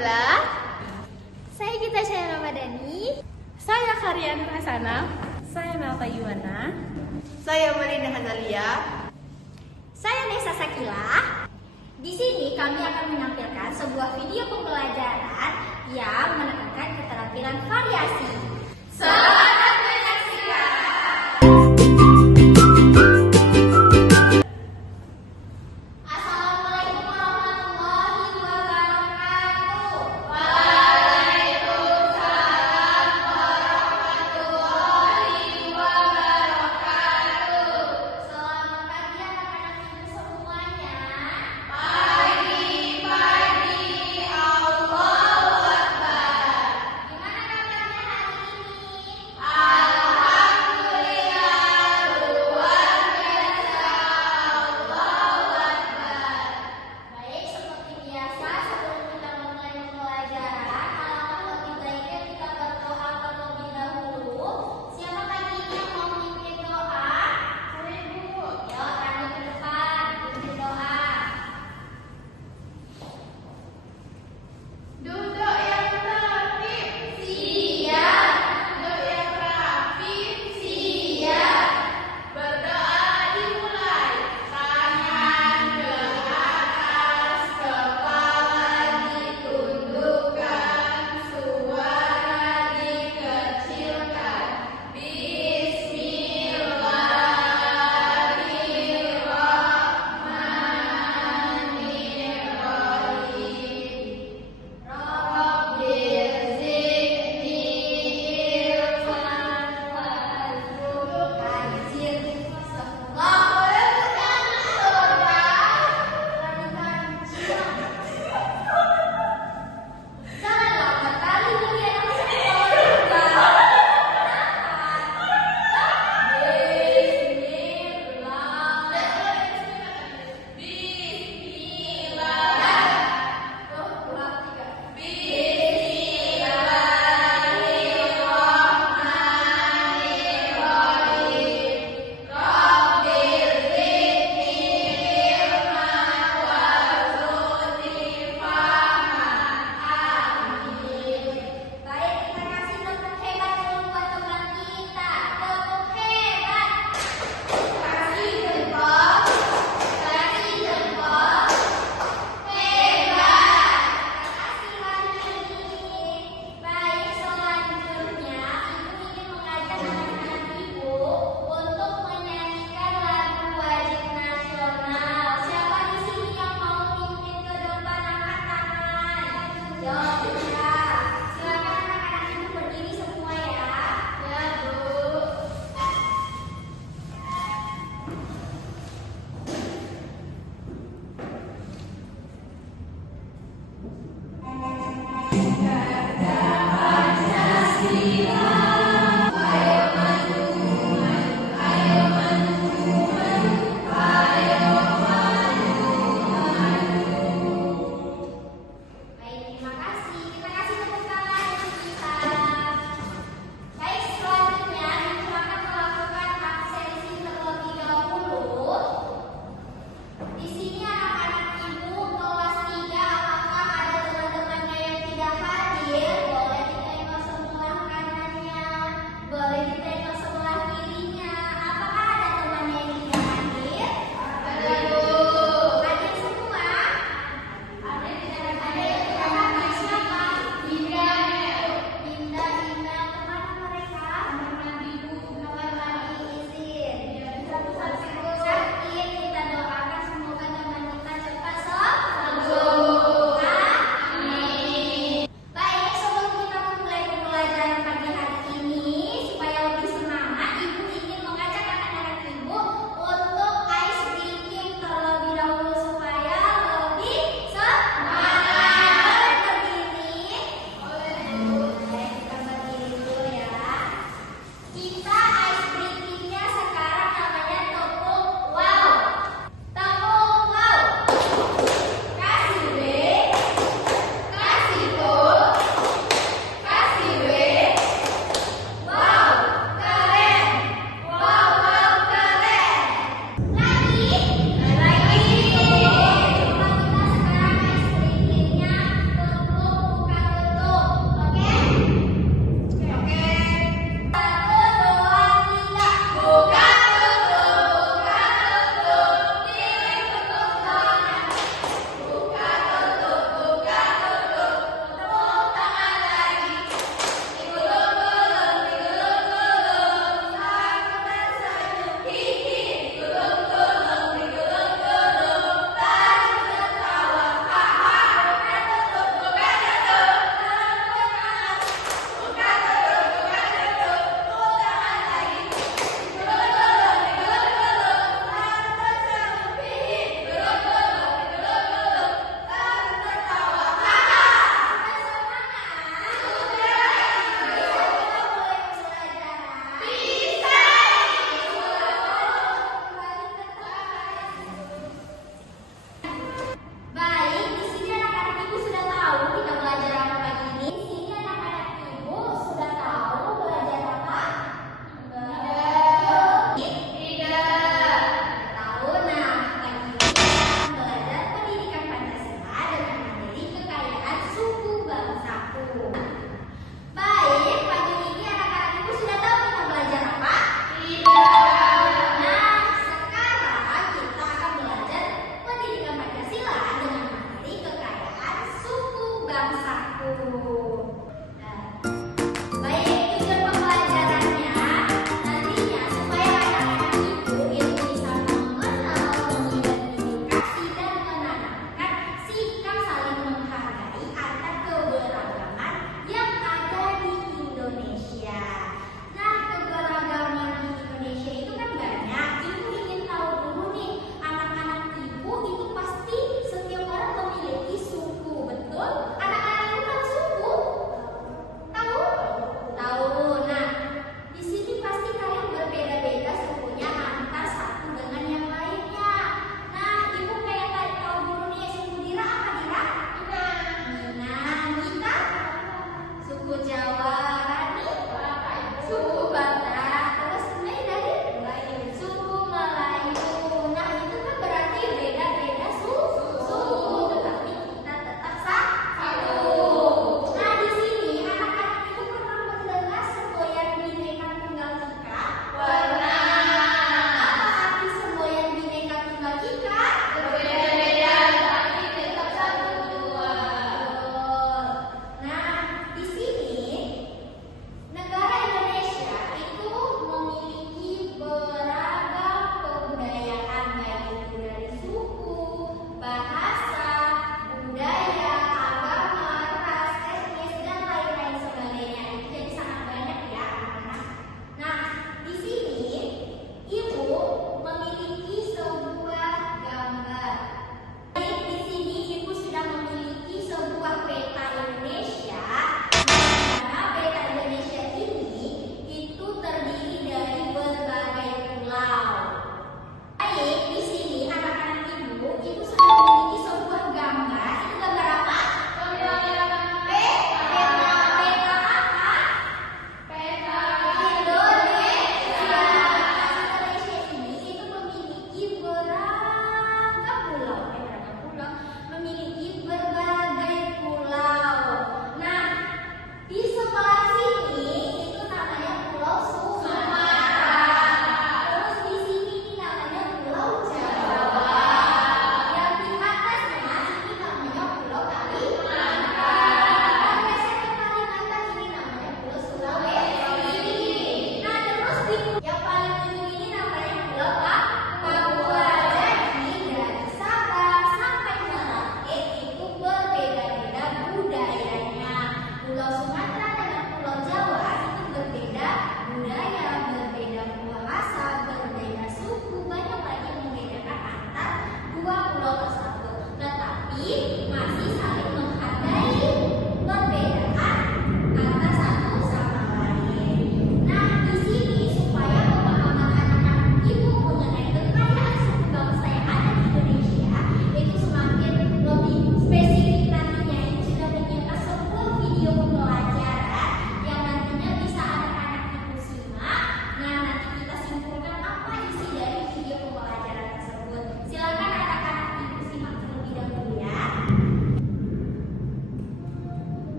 Fadila. Saya Gita Syahira Ramadhani. Saya Karyani Hasana. Saya Melta Yuwana. Saya Melinda Hazalia. Saya Nesa Sakila. Di sini kami akan menampilkan sebuah video pembelajaran yang menekankan keterampilan variasi. Selamat menyaksikan. Assalamualaikum warahmatullahi wabarakatuh. Waalaikumsalam warahmatullahi wabarakatuh. Selamat pagi anak-anak ibu semuanya. Pagi-pagi, Allahu Akbar. Gimana kabarnya hari ini?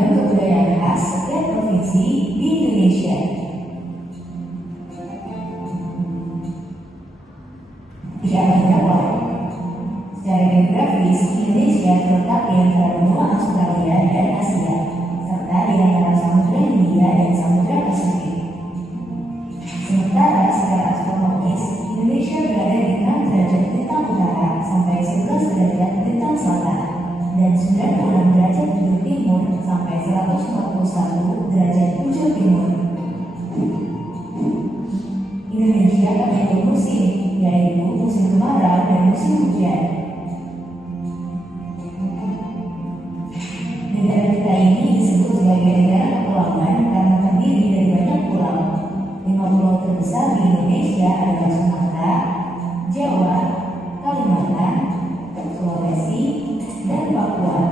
beragam kebudayaan khas setiap provinsi di Indonesia. Tidak terjawab. Secara geografis, Indonesia terletak di antara benua Australia dan Asia, serta di antara Samudra Hindia dan Samudra Pasifik. Sementara secara astronomis, Indonesia berada di 6 derajat bintang utara sampai 11 derajat bintang selatan, dan 96 derajat bujur timur sampai 141 derajat bujur timur. Indonesia punya 2 musim, yaitu musim kemarau dan musim hujan. Negara kita ini disebut sebagai negara kepulauan karena terdiri dari banyak pulau. 5 pulau terbesar di Indonesia adalah Sumatera, Jawa, Kalimantan, Sulawesi, dan Papua.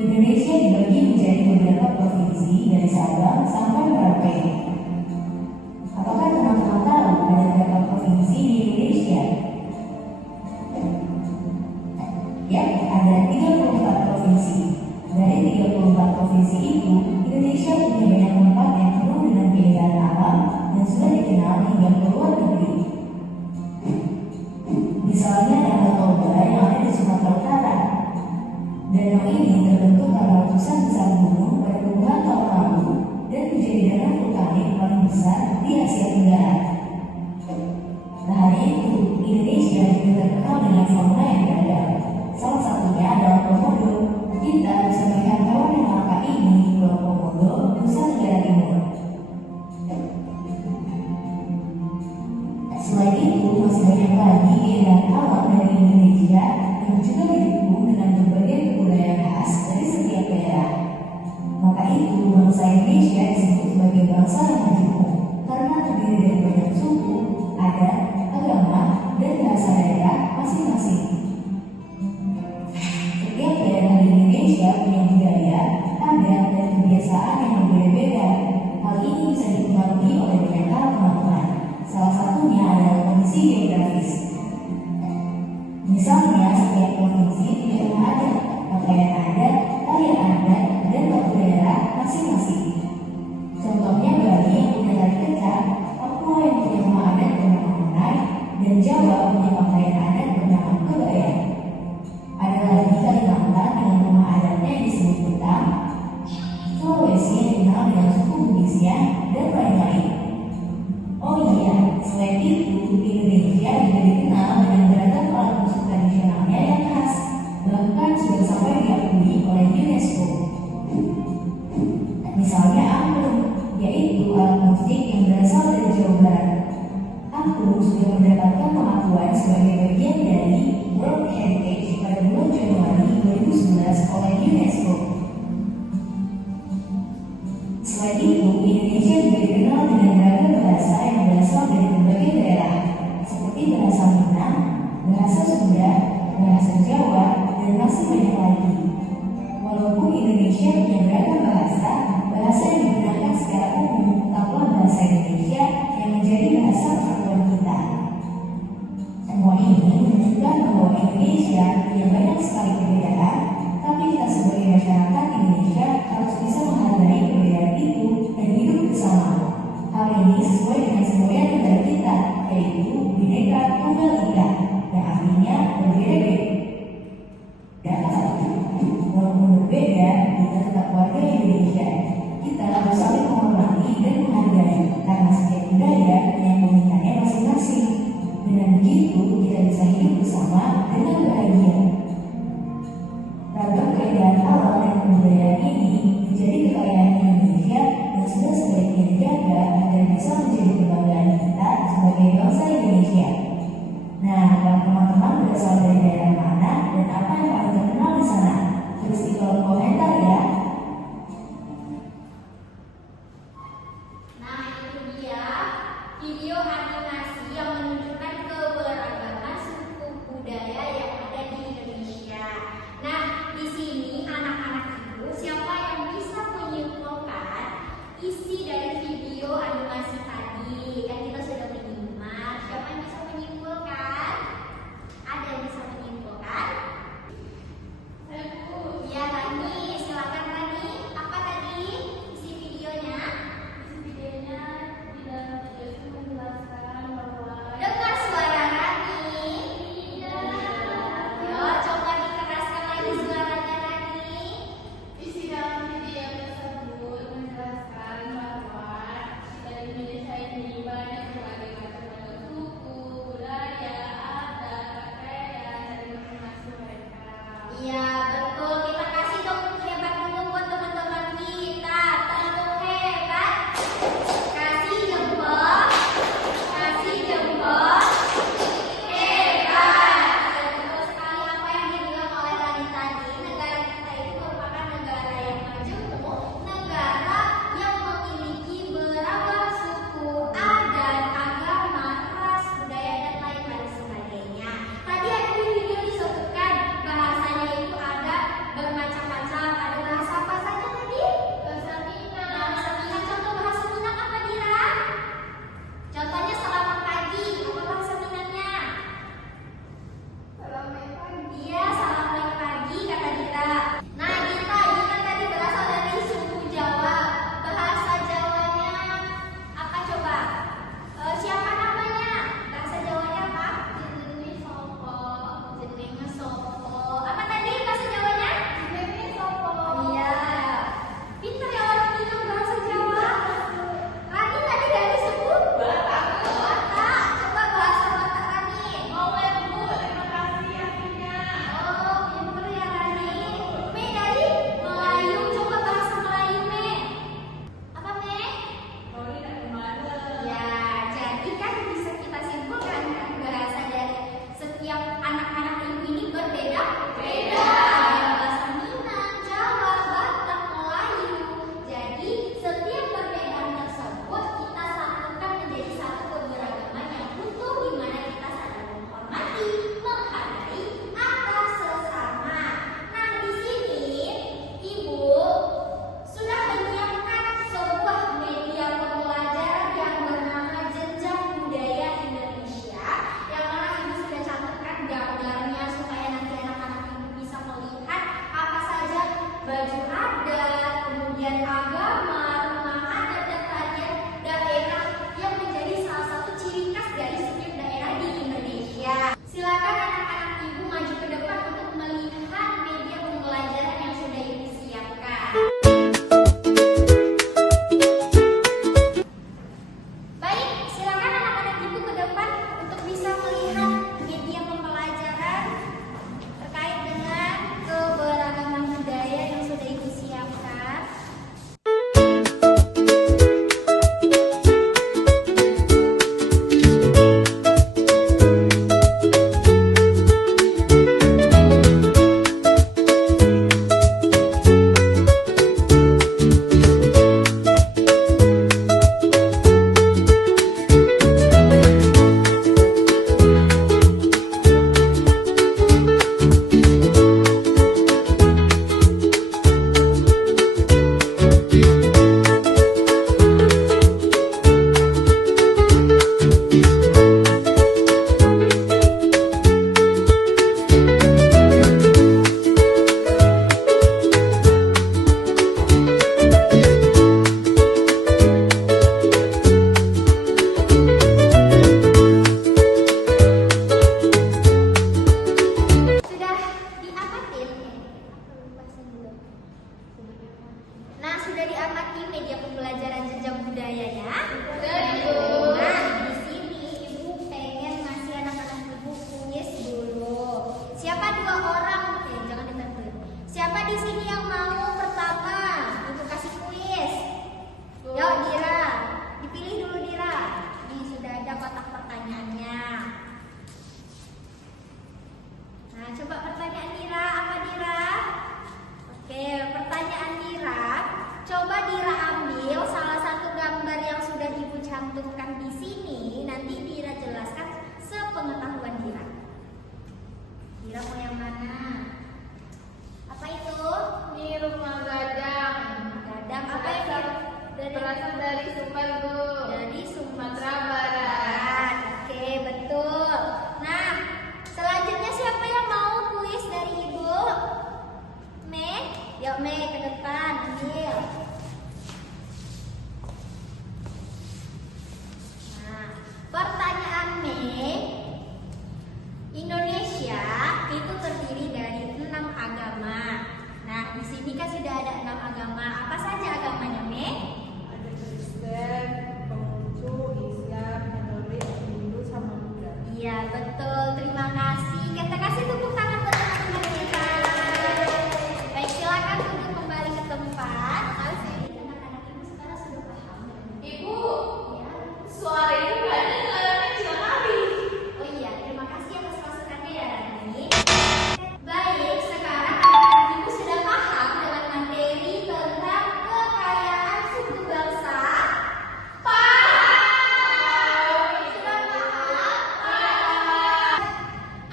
Indonesia dibagi menjadi beberapa provinsi dari Sabang sampai Merauke. Apakah teman-teman tahu ada berapa provinsi di Indonesia? Ya, ada 34 provinsi. Dari 34 provinsi itu, Indonesia punya banyak tempat yang penuh dengan keindahan alam dan sudah dikenal hingga ke luar negeri. Misalnya Danau Toba yang ada di Sumatera Utara. Danau ini terbentuk karena letusan besar gunung pada puluhan tahun lalu dan menjadi danau vulkanik paling besar di Asia Tenggara. Tak hanya itu, Indonesia juga terkenal dengan fauna yang beragam. Salah satunya adalah komodo. Kita bisa melihat hewan yang langka ini di Pulau Komodo, Nusa Tenggara Timur. Selain itu, masih banyak lagi keindahan alam dari Indonesia yang juga didukung dengan berbagai kebudayaan khas dari setiap daerah. Maka itu, bangsa Indonesia disebut sebagai bangsa yang majemuk karena terdiri dari banyak suku, adat, agama, dan bahasa daerah masing-masing. Setiap daerah di Indonesia punya budaya, adat, dan kebiasaan yang berbeda-beda. Hal ini bisa dipengaruhi oleh banyak hal, teman-teman. Salah satunya adalah kondisi geografis. Misalnya, setiap provinsi punya rumah adat, pakaian adat, tarian adat, dan batu daerah masing-masing. Contohnya Bali yang punya tari kecak, Papua yang punya rumah adat bernama Menai, dan Jawa punya pakaian adat bernama kebaya. Ada lagi Kalimantan dengan rumah adatnya yang disebut Betang, Sulawesi yang dikenal dengan suku Bugisian, dan lain-lain. Oh iya, selain itu, Indonesia juga dikenal dengan beragam alat musik tradisionalnya yang khas, bahkan sudah sampai diakui oleh UNESCO. Misalnya angklung, yaitu alat musik yang berasal dari Jawa Barat. Angklung sudah mendapatkan pengakuan sebagai bagian dari World Heritage pada bulan Januari 2011 oleh UNESCO. Selain itu, Indonesia juga dikenal dengan beragam bahasa yang berasal dari berbagai daerah, seperti bahasa Minang, bahasa Sunda, bahasa Jawa, dan masih banyak lagi. Walaupun Indonesia punya beragam bahasa, bahasa yang digunakan secara umum tetaplah bahasa Indonesia yang menjadi bahasa persatuan kita. Semua ini menunjukkan bahwa Indonesia punya banyak sekali perbedaan, tapi kita sebagai masyarakat Indonesia harus bisa menghargai perbedaan itu dan hidup bersama. Hal ini sesuai dengan semboyan negara kita, yaitu Bhinneka Tunggal Ika, yang artinya berbeda-beda. Walaupun berbeda, kita tetap warga Indonesia. Kita harus saling menghormati dan menghargai, karena setiap budaya punya keunikannya masing-masing. Dengan begitu, kita bisa hidup bersama dengan bahagia. sudah diamati media pembelajaran jenjang budaya ya? Betul. Nah, di sini Ibu pengen ngasih anak-anak Ibu kuis dulu. Siapa 2 orang? Jangan ditempel. Siapa di sini yang mau pertama? Ibu kasih kuis. Yuk Dira, dipilih dulu Dira. Nih sudah ada kotak pertanyaannya. Nah, coba pertanyaan Dira apa Dira? Oke, pertanyaan Dira. Coba Dira ambil salah satu gambar yang sudah Ibu cantumkan di sini. Nanti Dira jelaskan sepengetahuan Dira. Dira mau yang mana? Apa itu? Ini rumah gadang. Gadang apa itu? Berasal dari Sumbar, Bu. Dari Sumatera Barat. Oke, betul. Nah, selanjutnya siapa yang mau kuis dari Ibu? Mei? Yuk Mei ke depan, ambil. Nah, pertanyaan Mei. Indonesia itu terdiri dari 6 agama. Nah, di sini kan sudah ada 6 agama. Apa saja agamanya, Mei? Ada Kristen, Konghucu, Islam, Hindu, Hindu, sama Buddha. Iya, betul. Terima kasih. Kita kasih tepuk tangan buat teman-teman kita. Baik, silakan duduk kembali ke tempat. Anak-anak Ibu sekarang sudah paham. Ibu, Ya. suara itu kayaknya kecil kali. Oh iya, terima kasih atas masukannya ya Rani. Baik, sekarang anak-anak Ibu sudah paham dengan materi tentang kekayaan suku bangsa. Sudah paham?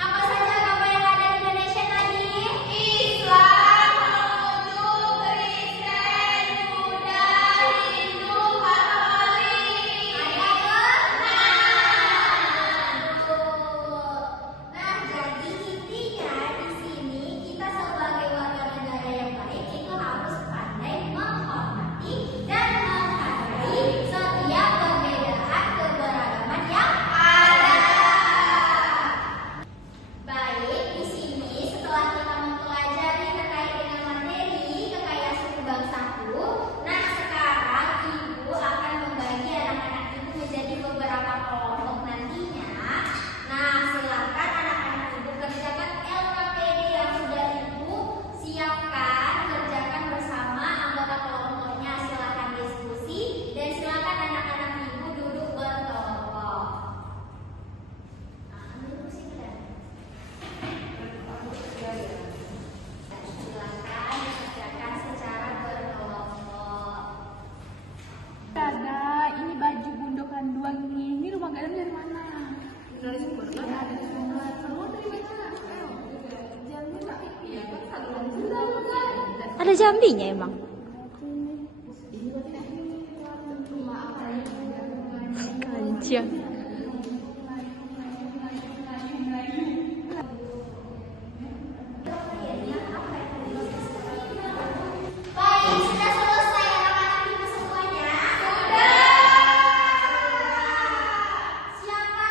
Apa saja agama yang ada di Indonesia tadi? Islam, Konghucu, Kristen, Buddha, Hindu, Katolik. Ada Nah, jadi intinya di sini kita sebagai warga negara yang baik itu harus pandai menghormati dan menghargai setiap perbedaan keberagaman yang ada. Baik, di sini setelah kita mempelajari terkait dengan materi kekayaan suku bangsaku, nah sekarang Ibu akan membagi anak-anak Ibu menjadi beberapa kelompok nantinya. Nah, silakan anak-anak Ibu kerjakan LKPD yang sudah Ibu siapkan, kerjakan bersama anggota kelompoknya. Silakan diskusi dan silakan anak-anak Ibu duduk berkelompok. Nah, ambil kursi kita. Silakan kerjakan secara berkelompok. Ada, ini baju bundok randuan nih. Ini rumah gadang dari mana? Dari Sumbar. Ya, dari Sumbar. Kamu dari mana? Jambi tak? Iya, kan Ada jambinya emang? Anjir. Baik, sudah selesai anak-anak Ibu semuanya? Siapa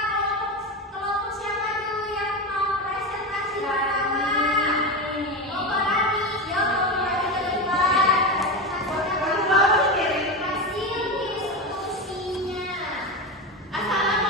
kelompok siapa dulu yang mau presentasi pertama? Kelompok Rani, yuk kelompok Rani ke depan. Kasih diskusinya. Assalamualaikum.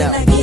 up.